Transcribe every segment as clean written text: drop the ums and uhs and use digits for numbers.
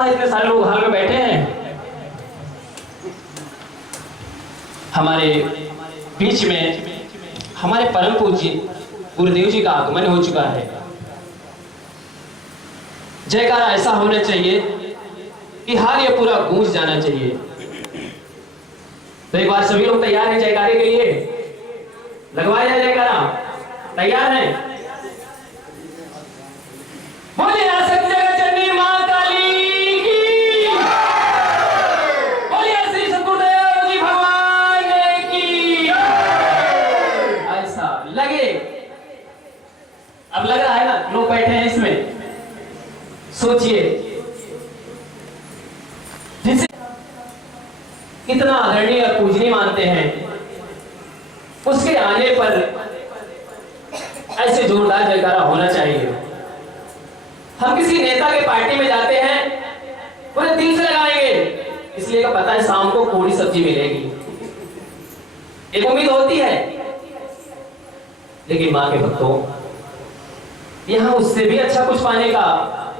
लगता है इतने सारे लोग हाल में बैठे हैं। हमारे बीच में हमारे परम पूज्य गुरुदेव जी का आगमन हो चुका है। जयकारा ऐसा होना चाहिए कि हाल ये पूरा गूंज जाना चाहिए। तो एक बार सभी लोग तैयार हैं जयकारे के लिए? लगवाया जाए जयकारा? तैयार हैं? बोलिए आसक्त जगत जननी मां काली की, बोलिए श्री सद्गुरुदेव जी भगवान की। ऐसा लगे, अब लग रहा है ना, लोग बैठे हैं इसमें। सोचिए जिसे कितना आदरणीय और पूजनीय मानते हैं, उसके आने पर ऐसे जोरदार जयकारा होना चाहिए। हम किसी नेता के पार्टी में जाते हैं, पूरे दिल से लगाएंगे, इसलिए का पता है शाम को पूरी सब्जी मिलेगी, एक उम्मीद होती है। लेकिन मां के भक्तों, यहां उससे भी अच्छा कुछ पाने का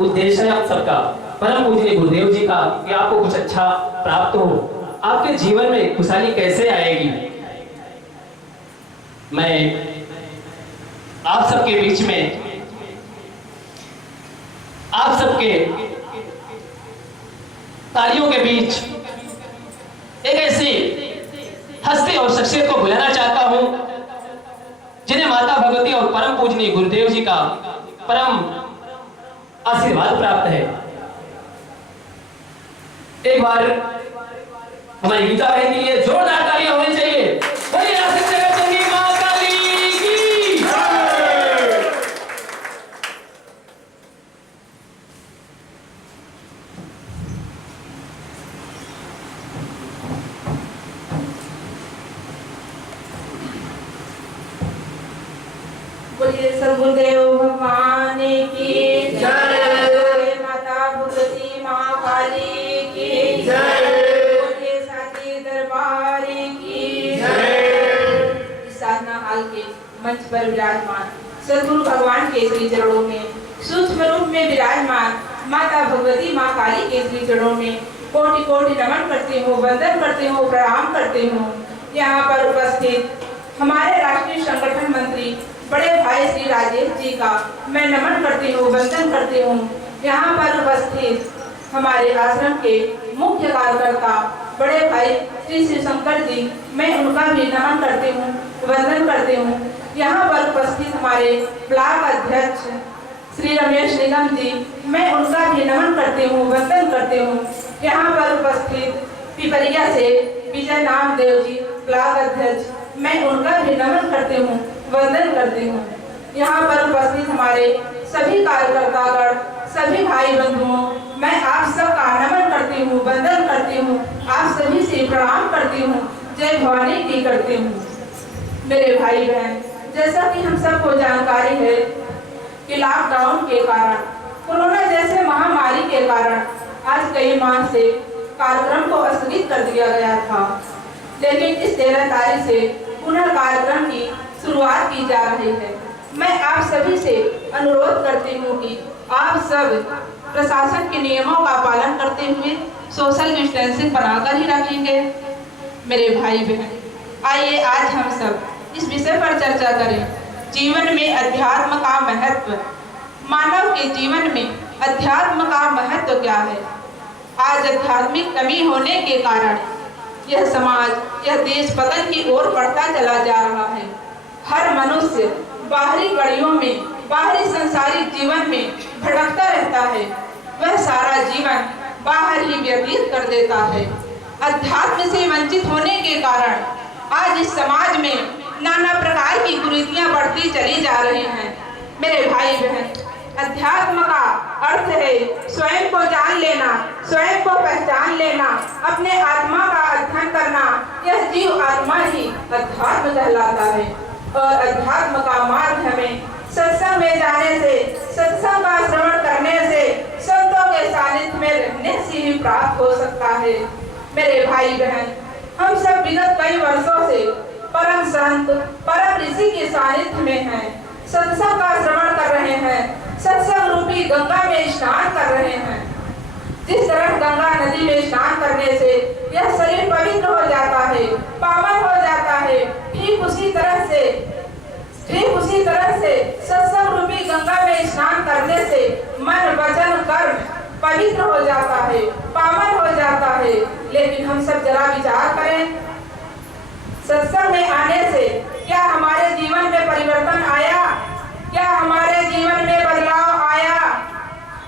उद्देश्य है आप सबका, परम पूज्य गुरुदेव जी का, कि आपको कुछ अच्छा प्राप्त हो, आपके जीवन में खुशहाली कैसे आएगी। मैं आप सबके बीच में, आप सबके तालियों के बीच एक ऐसी हस्ती और शख्सियत को बुलाना चाहता हूं जिन्हें माता भगवती और परम पूजनीय गुरुदेव जी का परम आशीर्वाद प्राप्त है। एक बार हमारी गीता बहन के लिए जोरदार तालियां होनी चाहिए। बोलिए आसक्त जगत जननी मां काली की। बोलिए सद्गुरुदेव भगवान की जय, माता भगवती मां काली की जय, बोलिए साची दरबार की जय। इस साधना हाल के मंच पर विराजमान सद्गुरु भगवान के श्री चरणों में सूक्ष्म रूप में विराजमान माता भगवती मां काली के श्री चरणों में कोटि कोटि नमन करती हूँ, वंदन करती हूँ, प्रणाम करती हूँ। यहाँ पर उपस्थित हमारे राष्ट्रीय संगठन मंत्री बड़े भाई श्री राजेश जी का मैं नमन करती हूँ, वंदन करती हूँ। यहाँ पर उपस्थित हमारे आश्रम के मुख्य कार्यकर्ता बड़े भाई श्री शिवशंकर जी, मैं उनका भी नमन करती हूँ, वंदन करती हूँ। यहाँ पर उपस्थित हमारे ब्लॉक अध्यक्ष श्री रमेश निगम जी, मैं उनका भी नमन करती हूँ, वंदन करती हूँ। यहाँ पर उपस्थित पिपरिया से विजय नामदेव जी ब्लॉक अध्यक्ष, मैं उनका भी नमन करती हूँ, वंदन करती हूँ। यहाँ पर उपस्थित हमारे सभी कार्यकर्तागण, सभी भाई बंधुओं, मैं आप सबका नमन करती हूँ, वंदन करती हूँ, आप सभी से प्रणाम करती हूँ, जय भवानी की करती हूँ। मेरे भाई बहन, जैसा कि हम सबको जानकारी है कि लॉकडाउन के कारण, कोरोना जैसे महामारी के कारण आज कई माह से कार्यक्रम को स्थगित कर दिया गया था, लेकिन इस 13 तारीख से पुनः कार्यक्रम की शुरुआत की जा रही है। मैं आप सभी से अनुरोध करती हूँ कि आप सब प्रशासन के नियमों का पालन करते हुए सोशल डिस्टेंसिंग बनाकर ही रखेंगे। मेरे भाई बहन, आइए आज हम सब इस विषय पर चर्चा करें, जीवन में अध्यात्म का महत्व। मानव के जीवन में अध्यात्म का महत्व क्या है? आज आध्यात्मिक कमी होने के कारण यह समाज, यह देश पतन की ओर बढ़ता चला जा रहा है। हर मनुष्य बाहरी कड़ियों में, बाहरी संसारिक जीवन में भटकता रहता है। वह सारा जीवन बाहर ही व्यतीत कर देता है। अध्यात्म से वंचित होने के कारण आज इस समाज में नाना प्रकार की कुरीतियां बढ़ती चली जा रही हैं। मेरे भाई बहन, अध्यात्म का अर्थ है स्वयं को जान लेना, स्वयं को पहचान लेना, अपने आत्मा का अध्ययन करना। यह जीव आत्मा ही अध्यात्म कहलाता है। और अध्यात्म का मार्ग हमें सत्संग में जाने से, सत्संग का श्रवण करने से, संतों के सानिध्य में रहने से ही प्राप्त हो सकता है। मेरे भाई बहन, हम सब विगत कई वर्षों से परम संत, परम ऋषि के सानिध्य में हैं, सत्संग का श्रवण कर रहे हैं, सत्संग रूपी गंगा में स्नान कर रहे हैं। जिस तरह गंगा नदी में स्नान करने से यह शरीर पवित्र हो जाता है, पावन हो जाता है, ठीक उसी तरह से सत्संग रूपी गंगा में स्नान करने से मन वचन कर्म पवित्र हो जाता है, पावन हो जाता है। लेकिन हम सब जरा विचार करें, सत्संग में आने से क्या हमारे जीवन में परिवर्तन आया? क्या हमारे जीवन में बदलाव आया?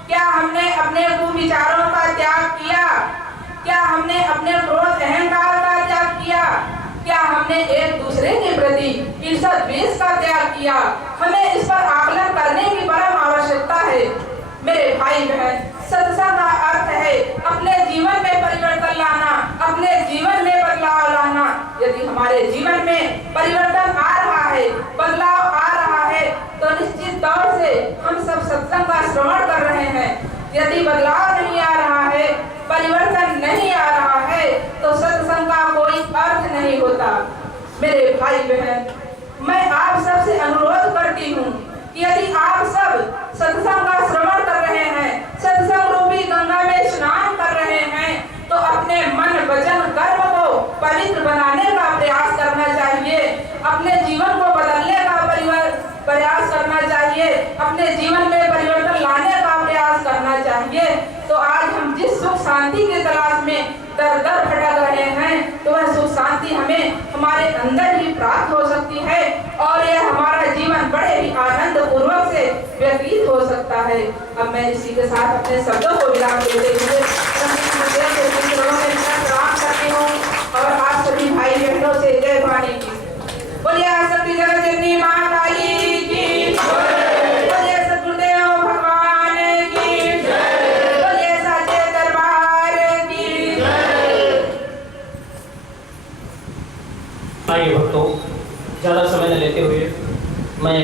क्या हमने अपने कुविचारों का त्याग किया? क्या हमने अपने क्रोध अहंकार का त्याग किया? क्या हमने एक दूसरे के प्रति ईर्ष्या द्वेष का त्याग किया? हमें इस पर आकलन करने की परम आवश्यकता है। मेरे भाई बहन, सत्संग का अर्थ है अपने जीवन में परिवर्तन लाना, अपने जीवन में बदलाव लाना। यदि हमारे जीवन में परिवर्तन आ रहा है, बदलाव आ रहा है, तो निश्चित तौर से हम सब सत्संग का श्रवण कर रहे हैं। यदि बदलाव नहीं आ रहा है, परिवर्तन नहीं आ रहा है, तो सत्संग का कोई अर्थ नहीं होता। मेरे भाई बहन, मैं आप सबसे अनुरोध करती हूँ कि यदि आप सब सत्संग का श्रवण कर रहे हैं, सत्संग रूपी गंगा में स्नान कर रहे हैं, तो अपने मन वचन कर्म को पवित्र बनाने का प्रयास करना चाहिए, अपने जीवन को बदलने का प्रयास करना चाहिए, अपने जीवन में परिवर्तन लाने का प्रयास करना चाहिए। तो आज हम जिस सुख शांति की तलाश में दर दर भटक रहे हैं, तो वह सुख शांति हमें हमारे अंदर ही प्राप्त हो सकती है और यह हमारा जीवन बड़े ही आनंद पूर्वक से व्यतीत हो सकता है। अब मैं इसी के साथ अपने शब्दों को विराम देते हुए प्रणाम करती हूँ और आप सभी भाई बहनों से जय भवानी की। बोलिए शक्ति जगत जननी माँ काली की, बोलिए सद्गुरुदेव भगवान की, बोलिए साचे दरबार की। आइए भक्तों, ज़्यादा समय न लेते हुए मैं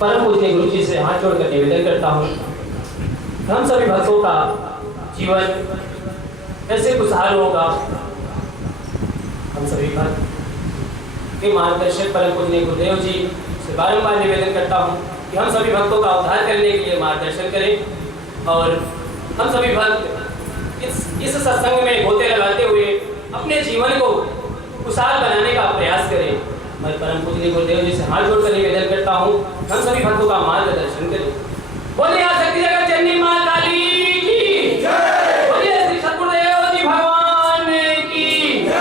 परम पूज्य गुरु जी से हाथ जोड़कर निवेदन करता हूँ, हम सभी भक्तों का जीवन कैसे खुशहाल होगा। हम सभी भक्त के मार्गदर्शक परम पूज्य गुरुदेव जी से बारंबार निवेदन करता हूँ कि हम सभी भक्तों का उद्धार करने के लिए मार्गदर्शन करें और हम सभी भक्त इस सत्संग में गोते लगाते हुए अपने जीवन को खुशहाल बनाने का प्रयास करें। मैं परम पूज्य गुरुदेव जी से हाथ जोड़कर निवेदन करता हूँ, हम सभी भक्तों का मार्गदर्शन करें। बोलिए शक्ति जगत जननी माँ काली की जय, बोलिए श्री सद्गुरुदेव जी भगवान की जय।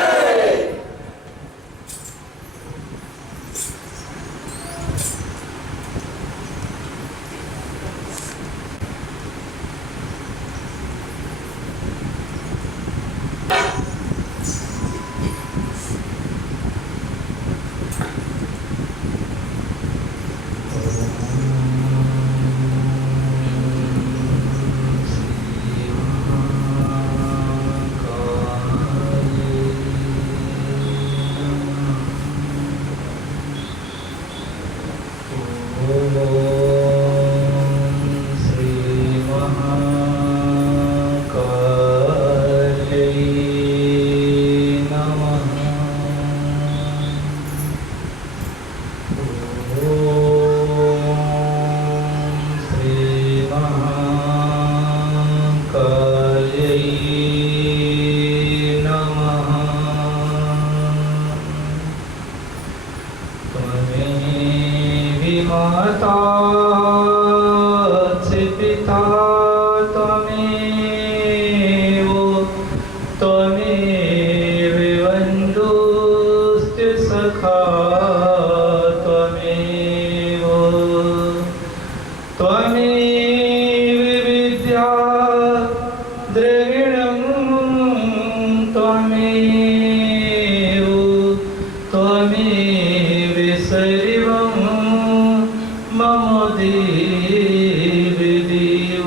माता से पिता त्वमेव, त्वमेव बन्धुश्च सखा त्वमेव, त्वमेव विद्या द्रविणं त्वमेव, त्वमेव सर्वं मम देव देव।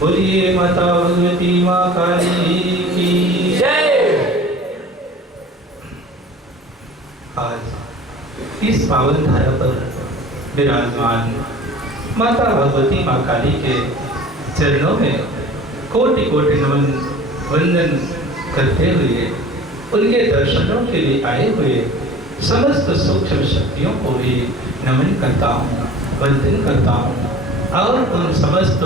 बोलिए माता भगवती माँ काली की जय। आज इस पावन धारा पर विराजमान माता भगवती माँ काली के चरणों में कोटि कोटि नमन वंदन करते हुए उनके दर्शनों के लिए आए हुए समस्त सूक्ष्म शक्तियों को भी नमन करता हूँ, वंदन करता हूँ और उन समस्त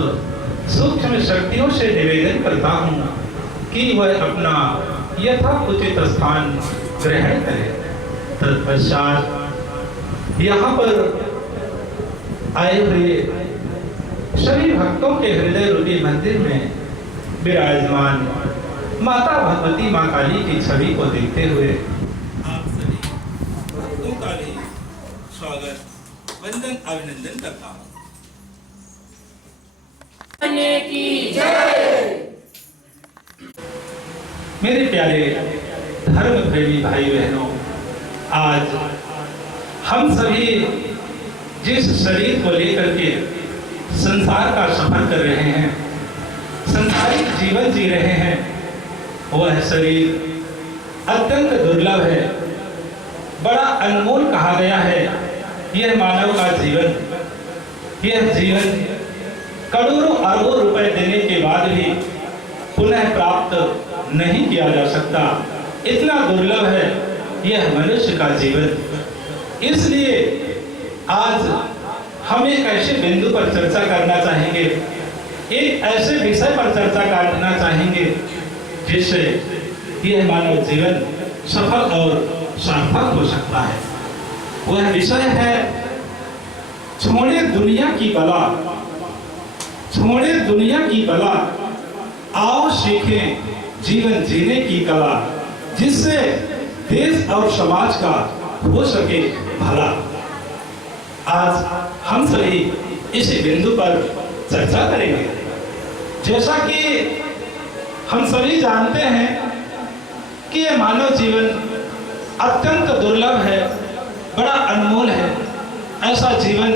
सूक्ष्म शक्तियों से निवेदन करता हूँ कि वह अपना यथोचित स्थान ग्रहण करे। तत्पश्चात यहाँ पर आए हुए सभी भक्तों के हृदय रूपी मंदिर में विराजमान माता भगवती माँ काली की छवि को देखते हुए आप सभी भक्तों का भी स्वागत, वंदन, अभिनंदन करता हूँ। मेरे प्यारे धर्म प्रेमी भाई बहनों, आज हम सभी जिस शरीर को लेकर के संसार का सफर कर रहे हैं, संसारिक जीवन जी रहे हैं, वह शरीर अत्यंत दुर्लभ है, बड़ा अनमोल कहा गया है। यह मानव का जीवन, यह जीवन करोड़ों अरबों रुपए देने के बाद भी पुनः प्राप्त नहीं किया जा सकता। इतना दुर्लभ है यह मनुष्य का जीवन। इसलिए आज हम एक ऐसे बिंदु पर चर्चा करना चाहेंगे, एक ऐसे विषय पर चर्चा करना चाहेंगे जिससे यह मानव जीवन सफल और सार्थक हो सकता है। वह विषय है छोड़े दुनिया की बला, छोड़े दुनिया की बला, आओ सीखें जीवन जीने की कला, जिससे देश और समाज का हो सके भला। आज हम सभी इसी बिंदु पर चर्चा करेंगे। जैसा कि हम सभी जानते हैं कि यह मानव जीवन अत्यंत दुर्लभ है, बड़ा अनमोल है। ऐसा जीवन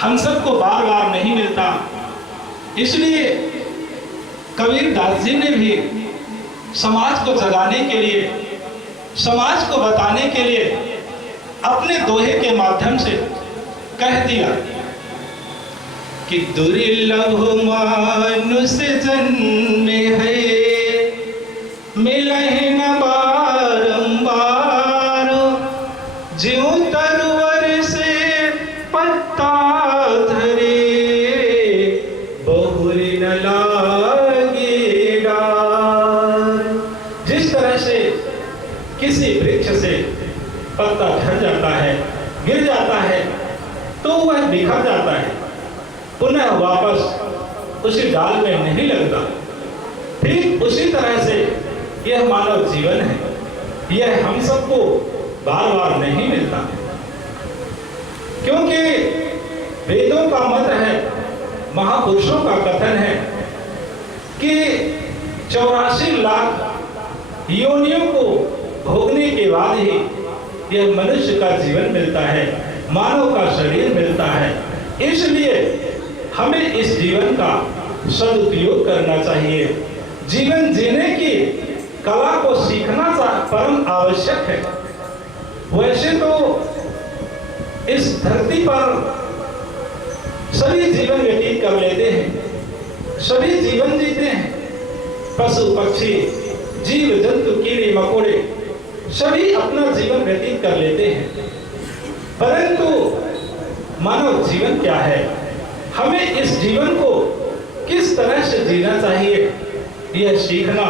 हम सबको बार बार नहीं मिलता। इसलिए कबीर दास जी ने भी समाज को जगाने के लिए, समाज को बताने के लिए अपने दोहे के माध्यम से कह दिया कि दुर्लभ मनुष्य जन्म है, मिलहि न बारंबार, ज्यों तरवर से पत्ता धरे, बहुरी न लागे डार। जिस तरह से किसी वृक्ष से पत्ता झड़ जाता है, गिर जाता है, तो वह बिखर जाता है, पुनः वापस उसी डाल में नहीं लगता। ठीक उसी तरह से यह मानव जीवन है, यह हम सबको बार बार नहीं मिलता, क्योंकि वेदों का मत है, महापुरुषों का कथन है कि 84 लाख योनियों को भोगने के बाद ही यह मनुष्य का जीवन मिलता है, मानव का शरीर मिलता है। इसलिए हमें इस जीवन का सदुपयोग करना चाहिए। जीवन जीने की कला को सीखना परम आवश्यक है। वैसे तो इस धरती पर सभी जीवन व्यतीत कर लेते हैं, सभी जीवन जीते हैं। पशु पक्षी, जीव जंतु, कीड़े मकोड़े सभी अपना जीवन व्यतीत कर लेते हैं, परंतु मानव जीवन क्या है, हमें इस जीवन को किस तरह से जीना चाहिए, यह सीखना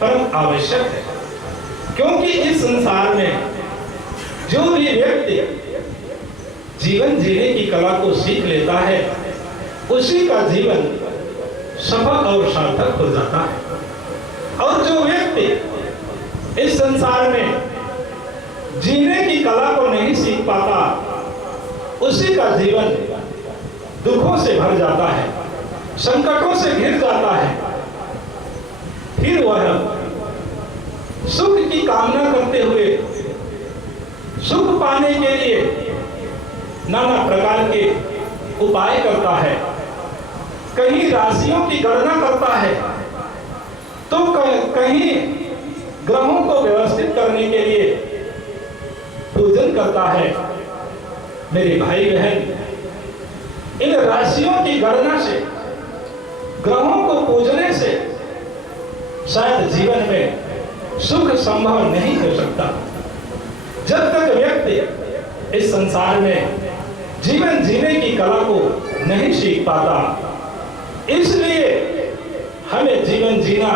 परम आवश्यक है। क्योंकि इस संसार में जो भी व्यक्ति जीवन जीने की कला को सीख लेता है, उसी का जीवन सफल और सार्थक हो जाता है। और जो व्यक्ति इस संसार में जीने की कला को नहीं सीख पाता, उसी का जीवन दुखों से भर जाता है, संकटों से घिर जाता है। फिर वह सुख की कामना करते हुए सुख पाने के लिए नाना प्रकार के उपाय करता है, कहीं राशियों की गणना करता है, तो कहीं ग्रहों को व्यवस्थित करने के लिए पूजन करता है। मेरे भाई बहन, इन राशियों की गणना से, ग्रहों को पूजने से शायद जीवन में सुख संभव नहीं हो सकता। जब तक व्यक्ति इस संसार में जीवन जीने की कला को नहीं सीख पाता, इसलिए हमें जीवन जीना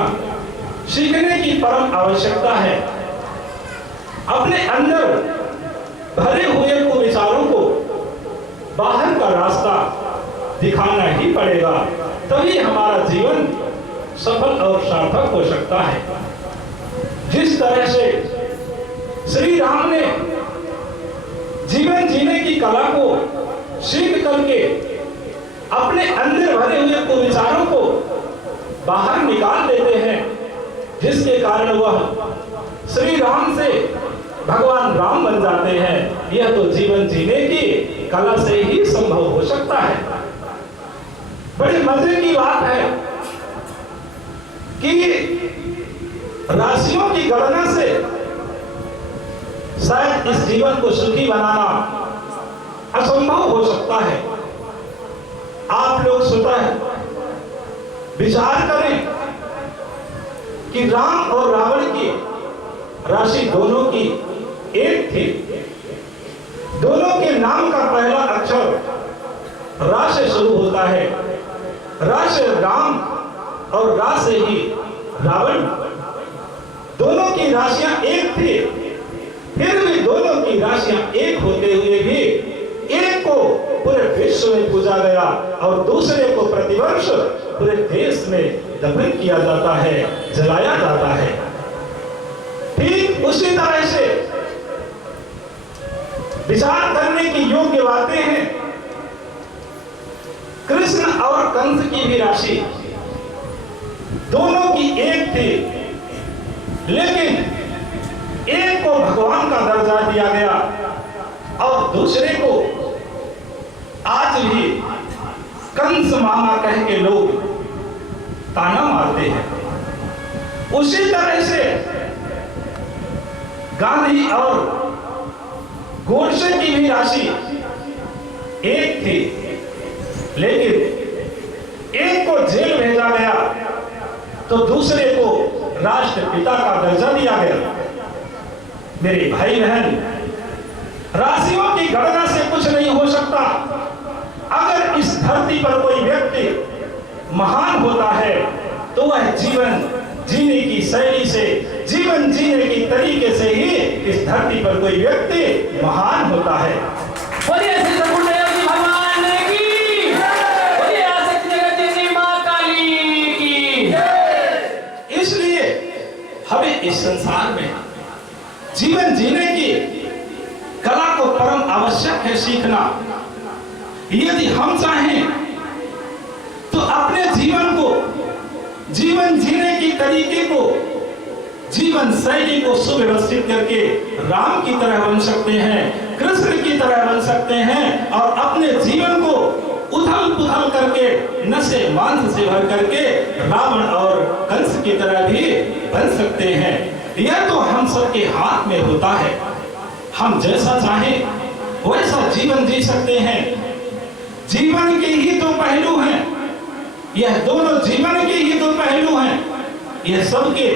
सीखने की परम आवश्यकता है। अपने अंदर भरे हुए कुविचारों को बाहर का रास्ता दिखाना ही पड़ेगा, तभी हमारा जीवन सफल और सार्थक हो सकता है। जिस तरह से श्री राम ने जीवन जीने की कला को सीख करके अपने अंदर भरे हुए कुविचारों को बाहर निकाल देते हैं, जिसके कारण वह श्री राम से भगवान राम बन जाते हैं, यह तो जीवन जीने की कला से ही संभव हो सकता है। बड़ी मजे की बात है कि राशियों की गणना से शायद इस जीवन को सुखी बनाना असंभव हो सकता है। आप लोग स्वतः विचार करें कि राम और रावण की राशि दोनों की एक थी। दोनों के नाम का पहला अक्षर रा से शुरू होता है। रा से राम और रा से ही रावण। दोनों की राशियां एक थी, फिर भी दोनों की राशियां एक होते हुए भी एक को पूरे विश्व में पूजा गया और दूसरे को प्रतिवर्ष पूरे देश में दफन किया जाता है, जलाया जाता है। ठीक उसी तरह से विचार करने की योग्य बातें हैं। कृष्ण और कंस की भी राशि दोनों की एक थी, लेकिन एक को भगवान का दर्जा दिया गया और दूसरे को आज भी कंस मामा कह के लोग ताना मारते हैं। उसी तरह से गांधी और गोडसे की भी राशि एक थी, लेकिन एक को जेल भेजा गया तो दूसरे को राष्ट्रपिता का दर्जा दिया गया। मेरे भाई बहन, राशियों की गणना से कुछ नहीं हो सकता। अगर इस धरती पर कोई व्यक्ति महान होता है तो वह जीवन जीने की शैली से, जीवन जीने की तरीके से ही इस धरती पर कोई व्यक्ति महान होता है। बोलिए श्री सद्गुरुदेव जी भगवान की, बोलिए आसक्ति जगत जननी मां काली की। इसलिए हमें इस संसार में जीवन जीने की कला को परम आवश्यक है सीखना। यदि हम चाहें तो अपने जीवन को, जीवन जीने की तरीके को, जीवन शैली को सुव्यवस्थित करके राम की तरह बन सकते हैं, कृष्ण की तरह बन सकते हैं और अपने जीवन को उथल पुथल करके नशे मांस से भर करके रावण और कंस की तरह भी बन सकते हैं। यह तो हम सबके हाथ में होता है। हम जैसा चाहें वैसा जीवन जी सकते हैं। जीवन के ही दो पहलू हैं, यह दोनों जीवन के ही दो पहलू हैं। यह सबके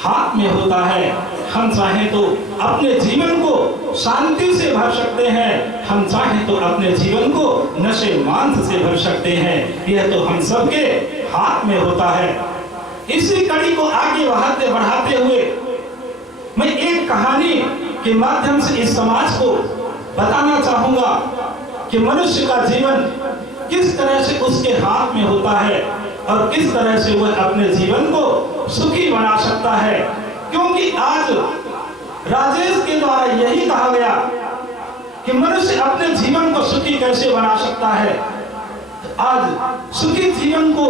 हाथ में होता है। हम चाहें तो अपने जीवन को शांति से भर सकते हैं, हम चाहें तो अपने जीवन को नशे मांस से भर सकते हैं। यह तो हम सबके हाथ में होता है। इसी कड़ी को आगे बढ़ाते हुए मैं एक कहानी के माध्यम से इस समाज को बताना चाहूंगा कि मनुष्य का जीवन किस तरह से उसके हाथ में होता है और किस तरह से वह अपने जीवन को सुखी बना सकता है। क्योंकि आज राजेश के द्वारा यही कहा गया कि मनुष्य अपने जीवन को सुखी कैसे बना सकता है। आज सुखी जीवन को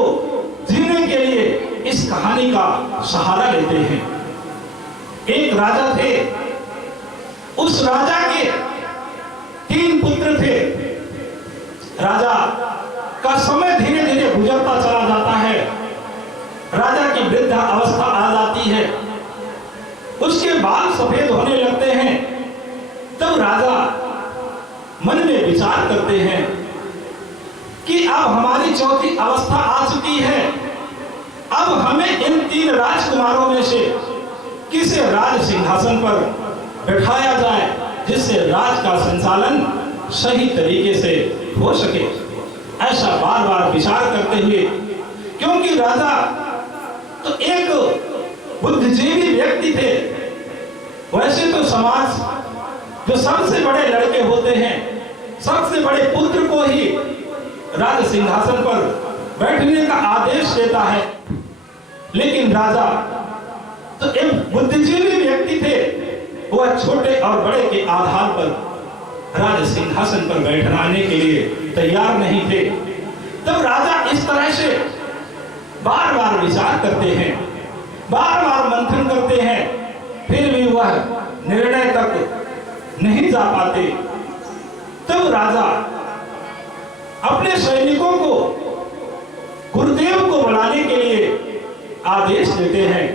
जीने के लिए इस कहानी का सहारा लेते हैं। एक राजा थे, उस राजा के 3 पुत्र थे। राजा का समय धीरे धीरे गुजरता चला जाता है। राजा की वृद्धा अवस्था आ जाती है, उसके बाल सफेद होने लगते हैं। तब राजा मन में विचार करते हैं कि अब हमारी चौथी अवस्था आ चुकी है। अब हमें इन 3 राजकुमारों में से किसे राज सिंहासन पर बैठाया जाए, जिससे राज का संचालन सही तरीके से हो सके। ऐसा बार बार विचार करते हुए क्योंकि राजा तो एक बुद्धिजीवी व्यक्ति थे। वैसे तो समाज जो सबसे बड़े लड़के होते हैं, सबसे बड़े पुत्र को ही राज सिंहासन पर बैठने का आदेश देता है, लेकिन राजा तो एक बुद्धिजीवी व्यक्ति थे। वह छोटे और बड़े के आधार पर राज सिंहासन पर बैठाने के लिए तैयार नहीं थे। तब राजा इस तरह से बार बार विचार करते हैं, बार बार मंथन करते हैं, फिर भी वह निर्णय तक नहीं जा पाते। तब राजा अपने सैनिकों को गुरुदेव को बुलाने के लिए आदेश देते हैं।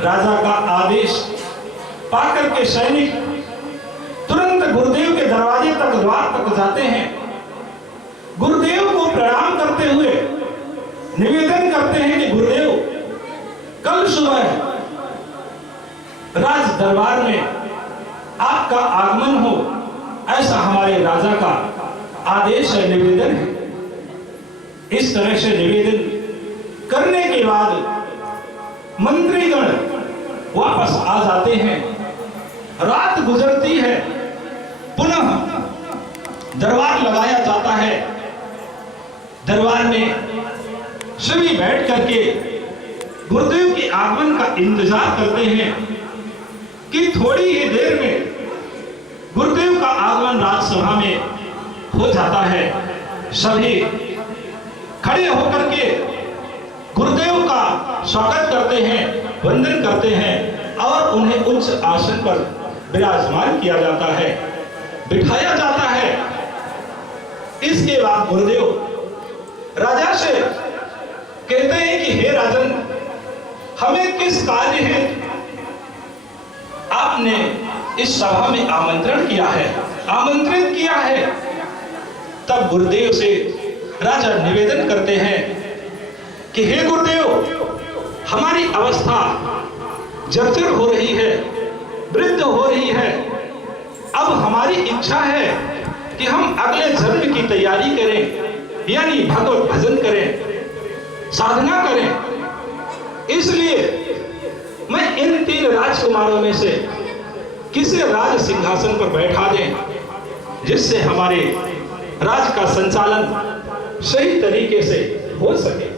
राजा का आदेश पाकर के सैनिक तुरंत गुरुदेव के दरवाजे तक, द्वार तक जाते हैं। गुरुदेव को प्रणाम करते हुए निवेदन करते हैं कि गुरुदेव, कल सुबह राज दरबार में आपका आगमन हो, ऐसा हमारे राजा का आदेश है, निवेदन है। इस तरह से निवेदन करने के बाद मंत्रीगण वापस आ जाते हैं। रात गुजरती है, पुनः दरबार लगाया जाता है। दरबार में सभी बैठ करके गुरुदेव के आगमन का इंतजार करते हैं कि थोड़ी ही देर में गुरुदेव का आगमन राजसभा में हो जाता है। सभी खड़े होकर के गुरुदेव का स्वागत करते हैं, वंदन करते हैं और उन्हें उच्च आसन पर विराजमान किया जाता है, बिठाया जाता है। इसके बाद गुरुदेव राजा से कहते हैं कि हे राजन, हमें किस कार्य है आपने इस सभा में आमंत्रण किया है, आमंत्रित किया है। तब गुरुदेव से राजा निवेदन करते हैं कि हे गुरुदेव, हमारी अवस्था जर्जर हो रही है, वृद्ध हो रही है। अब हमारी इच्छा है कि हम अगले जन्म की तैयारी करें, यानी भगवत भजन करें, साधना करें। इसलिए मैं इन 3 राजकुमारों में से किसी राज सिंहासन पर बैठा दें, जिससे हमारे राज का संचालन सही तरीके से हो सके।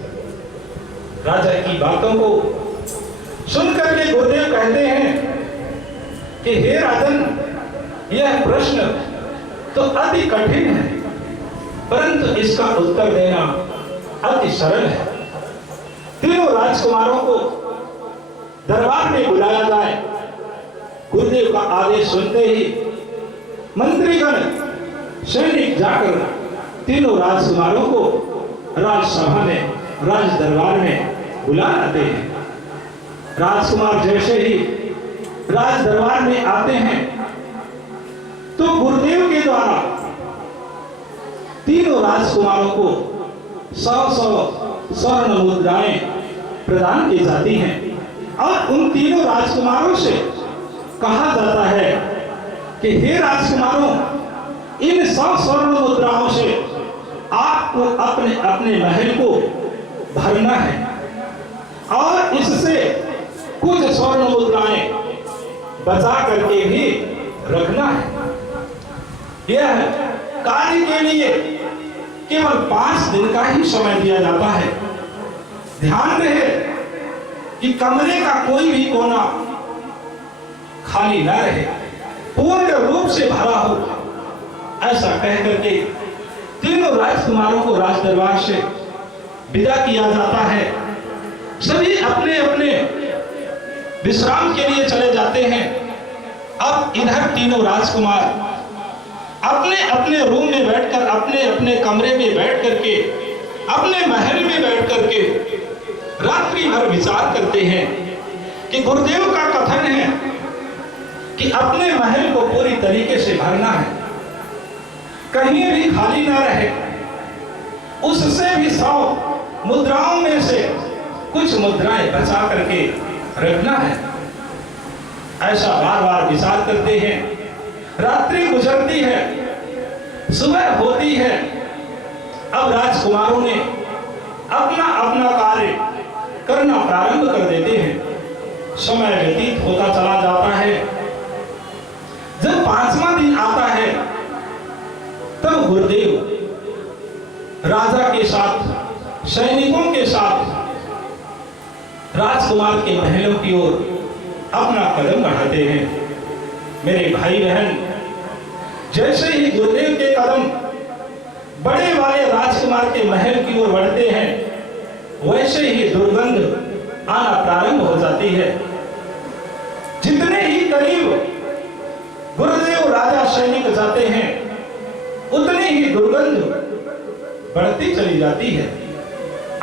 राजा की बातों को सुनकर के गुरुदेव कहते हैं कि हे राजन, यह प्रश्न तो अति कठिन है, परंतु इसका उत्तर देना अति सरल है। तीनों राजकुमारों को दरबार में बुलाया जाए। गुरुदेव का आदेश सुनते ही मंत्रीगण, सैनिक जाकर तीनों राजकुमारों को राजसभा में, राज दरबार में बुला लाते हैं। राजकुमार जैसे ही राज दरबार में आते हैं तो गुरुदेव के द्वारा तीनों राजकुमारों को 100 स्वर्ण मुद्राएं प्रदान की जाती हैं और उन तीनों राजकुमारों से कहा जाता है कि हे राजकुमारों, इन 100 स्वर्ण मुद्राओं से आपको अपने अपने महल को भरना है और इससे कुछ स्वर्ण मुद्राएं बचा करके भी रखना है। यह कार्य के लिए केवल 5 दिन का ही समय दिया जाता है। ध्यान रहे कि कमरे का कोई भी कोना खाली न रहे, पूर्ण रूप से भरा हो। ऐसा कह करके तीनों राजकुमारों को राज दरबार से विदा किया जाता है। सभी अपने अपने विश्राम के लिए चले जाते हैं। अब इधर तीनों राजकुमार अपने अपने रूम में बैठकर, अपने अपने कमरे में बैठ करके, अपने महल में बैठ करके रात्रि भर विचार करते हैं कि गुरुदेव का कथन है कि अपने महल को पूरी तरीके से भरना है, कहीं भी खाली ना रहे। उससे भी 100 मुद्राओं में से कुछ मुद्राएं बचा करके रखना है। ऐसा बार बार विचार करते हैं। रात्रि गुजरती है, सुबह होती है। अब राजकुमारों ने अपना अपना कार्य करना प्रारंभ कर देते हैं। समय व्यतीत होता चला जाता है। जब 5वां दिन आता है तब गुरुदेव राजा के साथ, सैनिकों के साथ राजकुमार के महलों की ओर अपना कदम बढ़ाते हैं। मेरे भाई बहन, जैसे ही गुरुदेव के कदम बड़े वाले राजकुमार के महल की ओर बढ़ते हैं, वैसे ही दुर्गंध आना प्रारंभ हो जाती है। जितने ही करीब गुरुदेव राजा सैनिक जाते हैं, उतनी ही दुर्गंध बढ़ती चली जाती है।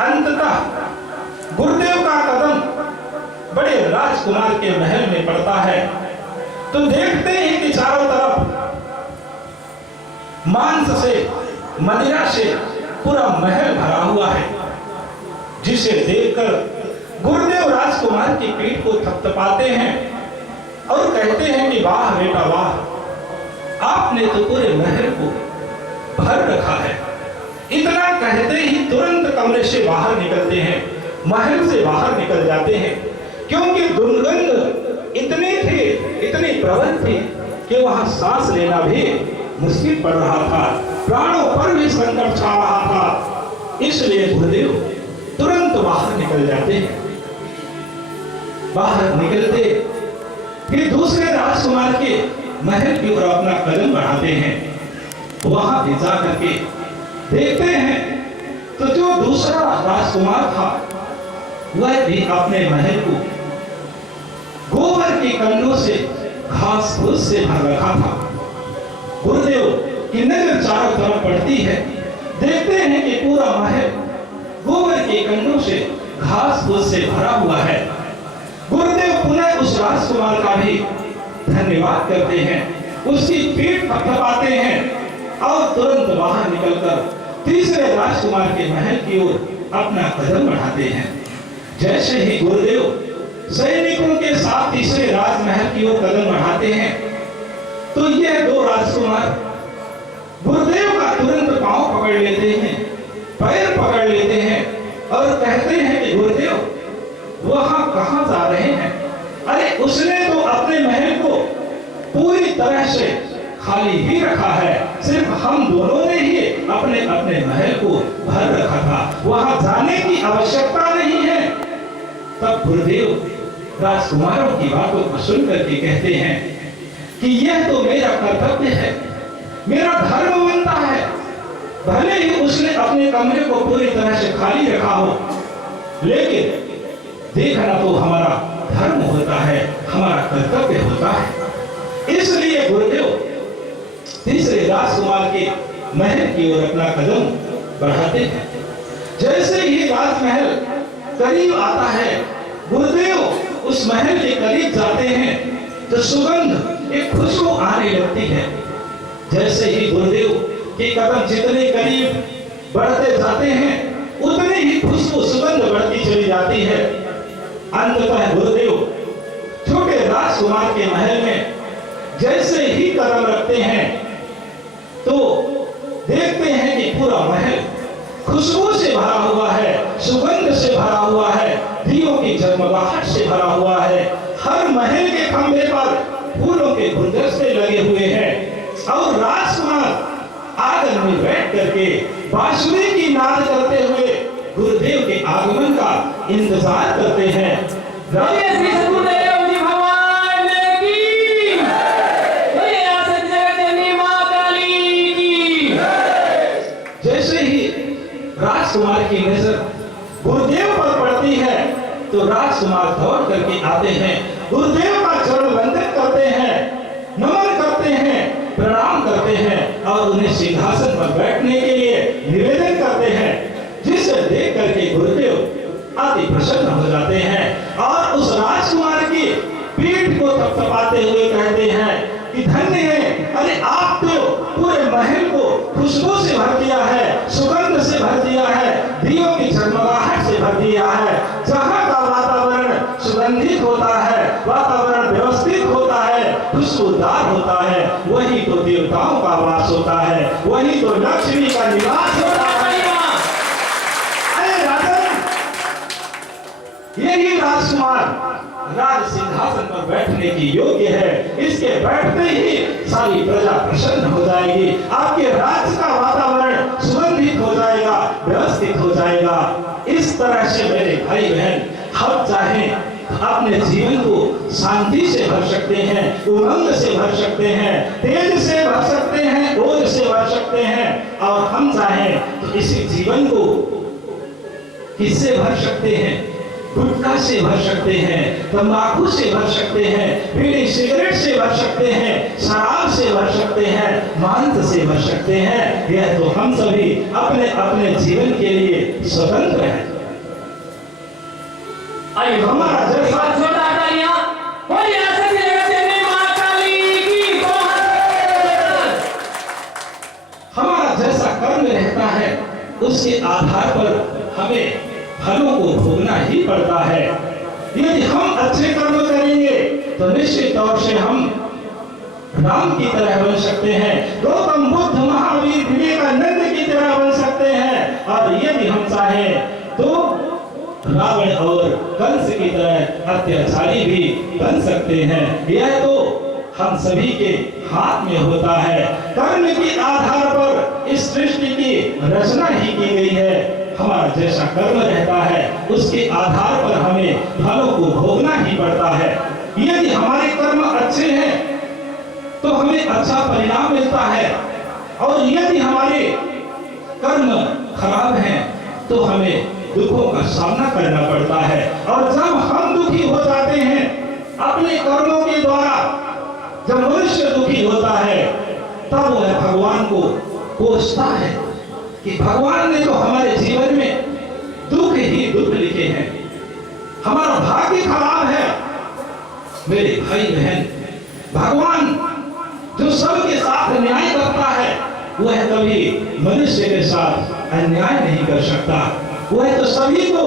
अंततः गुरुदेव का कदम बड़े राजकुमार के महल में पड़ता है तो देखते हैं कि चारों तरफ मांस से, मदिरा से पूरा महल भरा हुआ है, जिसे देखकर गुरुदेव राजकुमार की पीठ को थपथपाते हैं और कहते हैं कि वाह बेटा वाह, आपने तो पूरे महल को भर रखा है। इतना कहते ही तुरंत कमरे से बाहर निकलते हैं, महल से बाहर निकल जाते हैं, क्योंकि दुर्गंध इतनी प्रबल थी कि वहां सांस लेना भी मुश्किल पड़ रहा था, प्राणों पर भी संकट छा रहा था। इसलिए गुरुदेव तुरंत बाहर निकल जाते हैं। बाहर निकलते फिर दूसरे राजकुमार के महल की ओर अपना कदम बढ़ाते हैं। वहां भी जा करके देखते हैं तो जो दूसरा राजकुमार था वह भी अपने महल को गोबर के कंडों से, घास फूस से भर रखा था। गुरुदेव की नजर चारों तरफ पड़ती है, देखते हैं कि पूरा महल गोबर के कंडों से, घास फूस से भरा हुआ है। गुरुदेव पुनः उस राजकुमार का भी धन्यवाद करते हैं, उसकी पीठ थपथपाते हैं और तुरंत बाहर निकलकर तीसरे राजकुमार के महल की ओर अपना कदम बढ़ाते हैं। जैसे ही गुरुदेव सैनिकों के साथ तीसरे राजमहल की ओर कदम बढ़ाते हैं तो ये दो राजकुमार गुरुदेव का तुरंत पांव पकड़ लेते हैं, पैर पकड़ लेते हैं और कहते हैं कि गुरुदेव वहां कहां जा रहे हैं? अरे उसने तो अपने महल को पूरी तरह से खाली ही रखा है, सिर्फ हम दोनों ने ही अपने अपने महल को भर रखा था, वहां जाने की आवश्यकता नहीं है। तब गुरुदेव राजकुमारों की बातों को सुन करके कहते हैं कि यह तो मेरा कर्तव्य है, मेरा धर्म बनता है, भले ही उसने अपने कमरे को पूरी तरह से खाली रखा हो, लेकिन देखना तो हमारा धर्म होता है, हमारा कर्तव्य होता है। इसलिए गुरुदेव तीसरे राजकुमार के महल की ओर अपना कदम बढ़ाते हैं। जैसे ही राजमहल करीब आता है, गुरुदेव उस महल के करीब जाते हैं तो सुगंध, एक खुशबू आने लगती है। जैसे ही गुरुदेव के कदम जितने करीब बढ़ते जाते हैं, उतनी ही खुशबू, सुगंध बढ़ती चली जाती है। अंततः गुरुदेव छोटे राजकुमार के महल में जैसे ही कदम रखते हैं तो देखते हैं कि पूरा महल खुशबू से भरा हुआ है, सुगंध से भरा हुआ है, दियों की जगमगाहट से भरा हुआ है। हर महल के खंभे पर फूलों के गुलदस्ते लगे हुए हैं और राजकुमार आंगन में बैठ करके बांसुरी की नाद करते हुए गुरुदेव के आगमन का इंतजार करते हैं। श्री सद्गुरुदेव जी भगवान की, मां काली की। जैसे ही राजकुमार की नजर गुरुदेव पर पड़ती है तो राजकुमार दौड़ करके आते हैं, गुरुदेव का चरण वंदन करते हैं, नमन करते हैं, प्रणाम करते हैं और उन्हें सिंहासन पर बैठने के लिए निवेदन करते हैं, जिसे देख करके गुरुदेव अति प्रसन्न हो जाते हैं और उस राजकुमार की पीठ को थपथपाते हुए कहते हैं कि धन्य है, अरे आप तो पूरे महल को खुशबू से भर दिया है, सुगंध से भर दिया है, दियों की जगमगाहट से भर दिया है। जहाँ का वातावरण सुगंधित होता है, वातावरण व्यवस्थित होता है, खुशबूदार होता है, वही तो देवताओं का वास होता है, वही तो लक्ष्मी का निवास होता है। अरे ही राजकुमार राज सिंहासन पर बैठने की योग्य है। इसके बैठते ही सारी प्रजा प्रसन्न हो जाएगी, आपके राज्य का वातावरण सुगंधित हो जाएगा, व्यवस्थित हो जाएगा। इस तरह से मेरे भाई बहन, हम चाहें अपने जीवन को शांति से भर सकते हैं, उमंग से भर सकते हैं, तेज से भर सकते हैं, ओज से भर सकते हैं। और हम चाहें तो इसी जीवन को किससे भर सकते हैं? गुटखा से भर सकते हैं, तंबाकू से भर सकते हैं, बीड़ी सिगरेट से भर सकते हैं, शराब से भर सकते हैं, मांस से भर सकते हैं। यह तो हम सभी अपने अपने जीवन के लिए स्वतंत्र हैं। अरे हमारा जैसा छोटा तालियां कोई ऐसा देवी मां काली की हमारा जैसा कर्म रहता है उसके आधार पर हमें फलों को भोगना ही पड़ता है। यदि हम अच्छे कर्म करेंगे तो निश्चित तौर से हम राम की तरह बन सकते हैं, गौतम बुद्ध, महावीर, विवेकानंद की तरह बन सकते हैं। और यदि हम चाहें तो रावण और कंस की तरह अत्याचारी भी बन सकते हैं। यह तो हम सभी के हाथ में होता है। कर्म के आधार पर इस सृष्टि की रचना ही की गई है। हमारा जैसा कर्म रहता है उसके आधार पर हमें फलों को भोगना ही पड़ता है। यदि हमारे कर्म अच्छे हैं तो हमें अच्छा परिणाम मिलता है, और यदि हमारे कर्म खराब हैं तो हमें दुखों का सामना करना पड़ता है। और जब हम दुखी हो जाते हैं अपने कर्मों के द्वारा, जब मनुष्य दुखी होता है तब वह भगवान को कोसता है कि भगवान ने तो हमारे जीवन में दुख ही दुख लिखे हैं, हमारा भाग्य खराब है। मेरे भाई बहन, भगवान जो सबके साथ न्याय करता है वह कभी मनुष्य के साथ अन्याय नहीं कर सकता। वह तो सभी को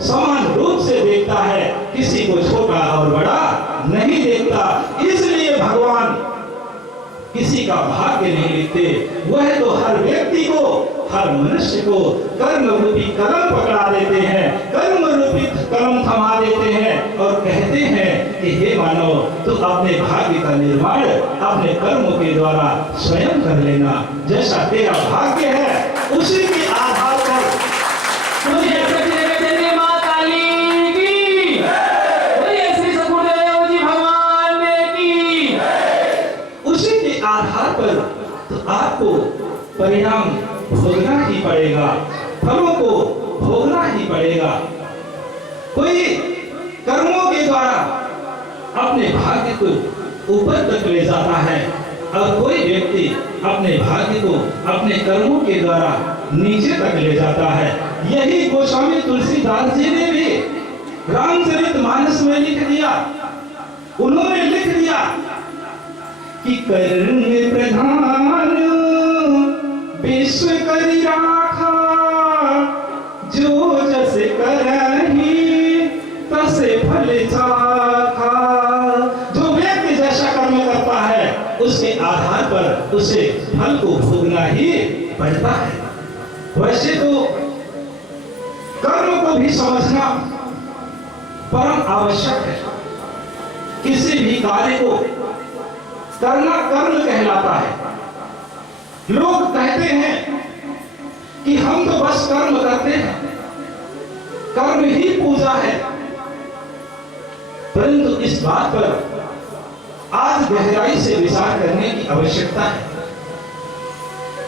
समान रूप से देखता है, किसी को छोटा और बड़ा नहीं देखता। इसलिए भगवान किसी का भाग्य नहीं लिखते, वह तो हर व्यक्ति को, हर मनुष्य को कर्म रूपी कलम पकड़ा देते हैं, कर्म रूपी कलम थमा देते हैं और कहते हैं कि हे मानव, तू अपने भाग्य का निर्माण अपने कर्मों के द्वारा स्वयं कर लेना। जैसा तेरा भाग्य है उसी के आधार पर मां काली की, श्री सद्गुरुदेव जी भगवान की, उसी के आधार पर तो आपको परिणाम भोगना ही पड़ेगा, फलों को भोगना ही पड़ेगा। कोई कर्मों के द्वारा अपने भाग्य को ऊपर तक ले जाता है और कोई व्यक्ति अपने भाग्य को अपने कर्मों के द्वारा नीचे तक ले जाता है। यही गोस्वामी तुलसीदास जी ने भी रामचरितमानस में लिख दिया। उन्होंने लिख दिया कि कर्म प्रधान विश्व करि राखा, जो जस करहि तसे फल चाखा। जो व्यक्ति जैसा कर्म करता है उसके आधार पर उसे फल को भोगना ही पड़ता है। वैसे तो कर्म को भी समझना परम आवश्यक है। किसी भी कार्य को करना कर्म कहलाता है। लोग कहते हैं कि हम तो बस कर्म करते हैं, कर्म ही पूजा है। परंतु इस बात पर आज गहराई से विचार करने की आवश्यकता है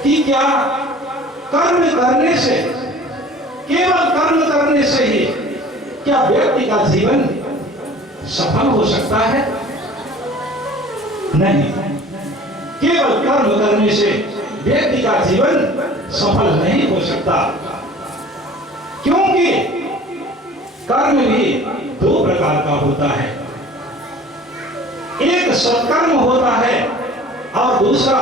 कि क्या कर्म करने से, केवल कर्म करने से ही क्या व्यक्ति का जीवन सफल हो सकता है? नहीं, केवल कर्म करने से व्यक्ति का जीवन सफल नहीं हो सकता, क्योंकि कर्म भी दो प्रकार का होता है। एक सत्कर्म होता है और दूसरा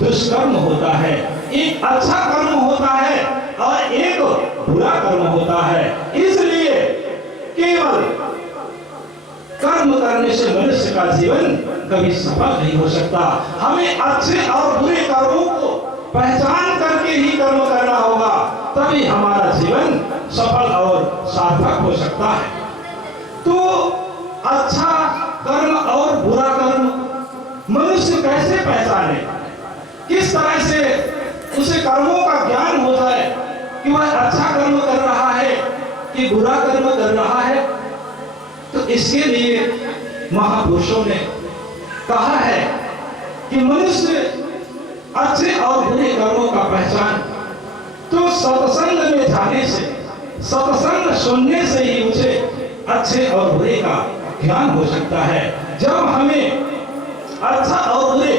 दुष्कर्म होता है। एक अच्छा कर्म होता है और एक बुरा कर्म होता है। इसलिए केवल कर्म करने से मनुष्य का जीवन कभी सफल नहीं हो सकता। हमें अच्छे और बुरे कर्मों को पहचान करके ही कर्म करना होगा, तभी हमारा जीवन सफल और सार्थक हो सकता है। तो अच्छा कर्म और बुरा कर्म मनुष्य कैसे पहचाने, किस तरह से उसे कर्मों का ज्ञान हो जाए कि वह अच्छा कर्म कर रहा है कि बुरा कर्म कर रहा है। तो इसके लिए महापुरुषों ने कहा है कि मनुष्य अच्छे और बुरे कर्मों का पहचान तो सत्संग में जाने से, सत्संग सुनने से ही उसे अच्छे और बुरे का ज्ञान हो सकता है। जब हमें अच्छा और बुरे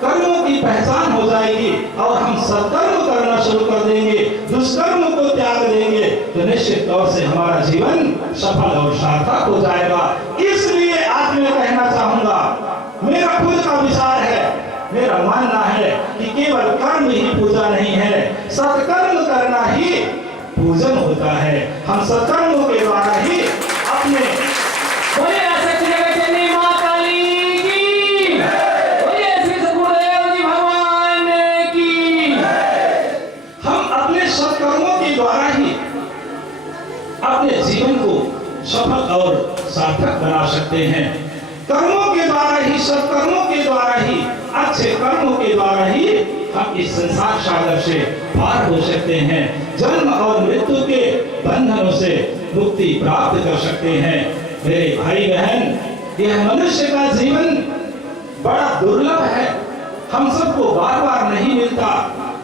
कर्मों की पहचान हो जाएगी और हम सत्कर्म करना शुरू कर देंगे, दुष्कर्म को त्याग देंगे, तो निश्चित तौर से हमारा जीवन सफल और सार्थक हो जाएगा। इसलिए आज मैं कहना चाहूंगा, मेरा खुद का विचार है, मेरा मानना है कि केवल कर्म ही पूजा नहीं है, सत्कर्म करना ही पूजन होता है। हम सत्कर्मों के द्वारा ही अपने बोले आसक्ति जगत जननी मां काली की, बोले श्री सद्गुरुदेव जी भगवान की। हम अपने सत्कर्मों के द्वारा ही अपने जीवन को सफल और सार्थक बना सकते हैं। कर्मों के द्वारा ही, सत्कर्मों के द्वारा ही, अच्छे कर्मों के द्वारा ही हम इस संसार सागर से पार हो सकते हैं, जन्म और मृत्यु के बंधनों से मुक्ति प्राप्त कर सकते हैं। मेरे भाई बहन, यह मनुष्य का जीवन बड़ा दुर्लभ है, हम सबको बार बार नहीं मिलता।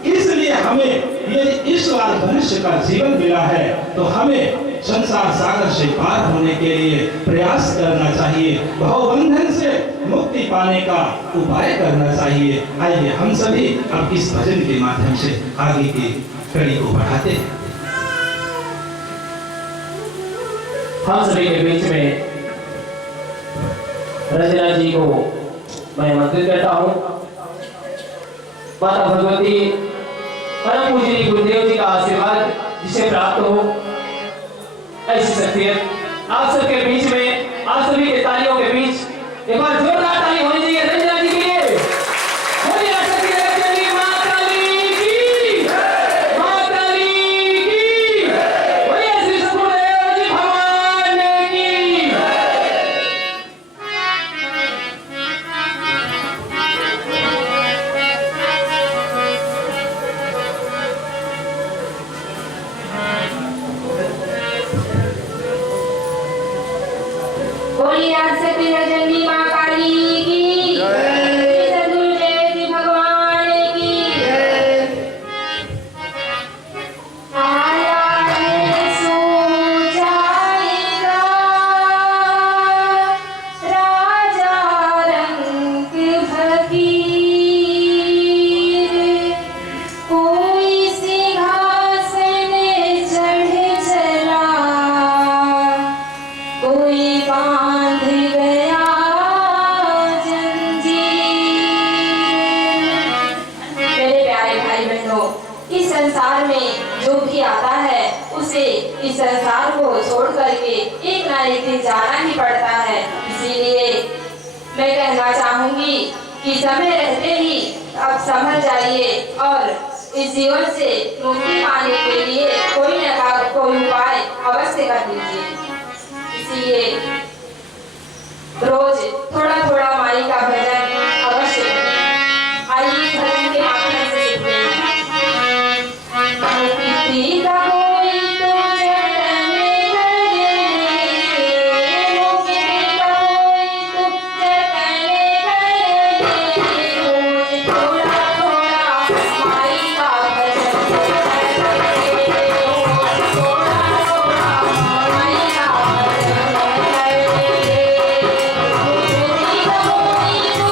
इसलिए हमें यदि इस बार मनुष्य का जीवन मिला है तो हमें संसार सागर से पार होने के लिए प्रयास करना चाहिए, भवबंधन से मुक्ति पाने का उपाय करना चाहिए। आइए हम सभी अब इस भजन के माध्यम से आगे की कड़ी को बढ़ाते हैं। हम सभी के बीच में रंजना जी को मैं आमंत्रित करता हूँ। माता भगवती परम पूजनीय गुरुदेव जी का आशीर्वाद जिसे प्राप्त हो, ऐसी शख्सियत आप सबके बीच में, आप सभी के तालियों के बीच एक बार जोरदार ताली होनी चाहिए रंजना जी के लिए। बोलिए आसक्ति जगत जननी मां काली की, मां काली की। बोलिए श्री सद्गुरुदेव जी भगवान की। बोलिए आसक्ति जगत जननी मां काली की, श्री सद्गुरुदेव जी भगवान की। आया है सो जाएगा राजा रंग फकीर, कोई सिंहासन चढ़ चला, कोई बांध गया जंजीर। मेरे प्यारे भाई बहनों, इस संसार में जो भी आता है उसे इस संसार को छोड़ करके एक ना एक दिन जाना ही पड़ता है। इसीलिए मैं कहना चाहूंगी कि समय रहते ही अब समझ जाइए और इस जीवन से मुक्ति पाने के लिए कोई न कोई उपाय अवश्य कर लीजिए। इसलिए रोज थोड़ा थोड़ा माई का भजन अवश्य करें। आइए भजन के माध्यम से सीखते हैं। मुक्ति का कोई तो जतन करे, मुक्ति का कोई तो जतन करे, रोज थोड़ा थोड़ा माई का भजन करे, रोज थोड़ा थोड़ा माई का भजन करे। मुक्ति का कोई तो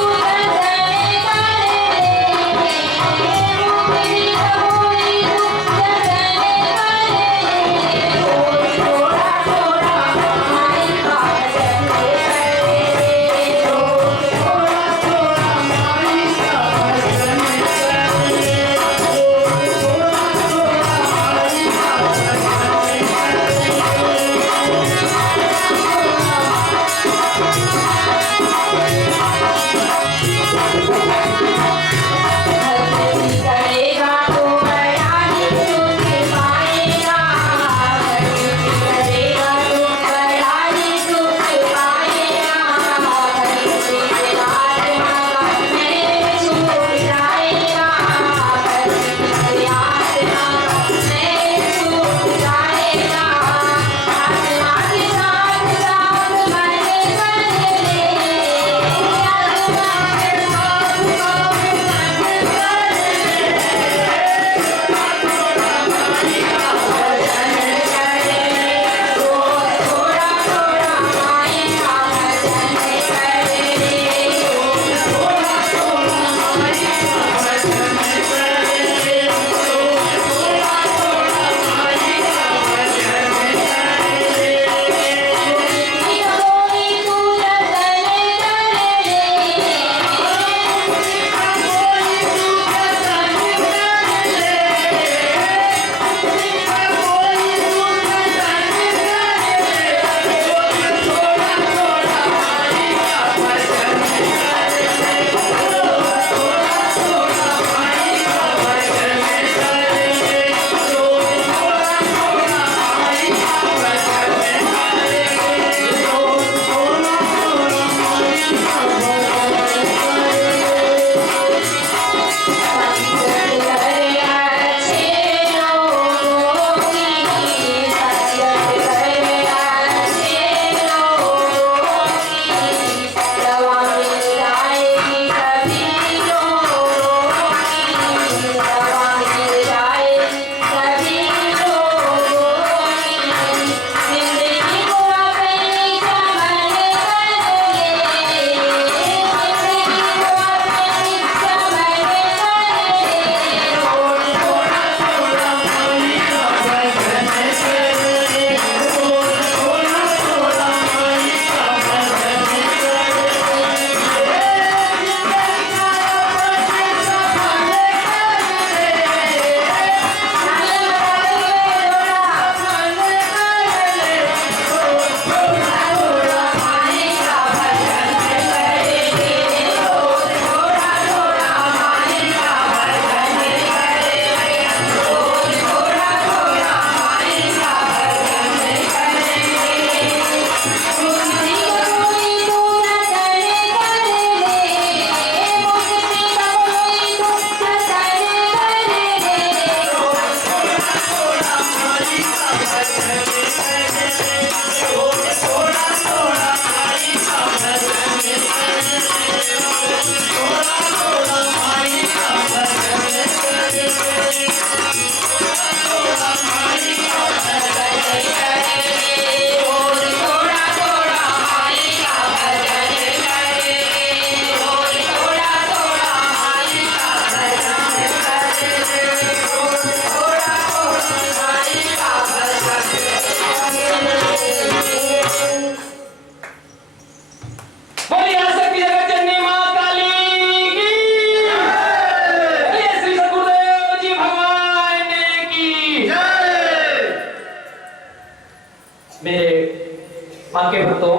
माँ के भक्तों,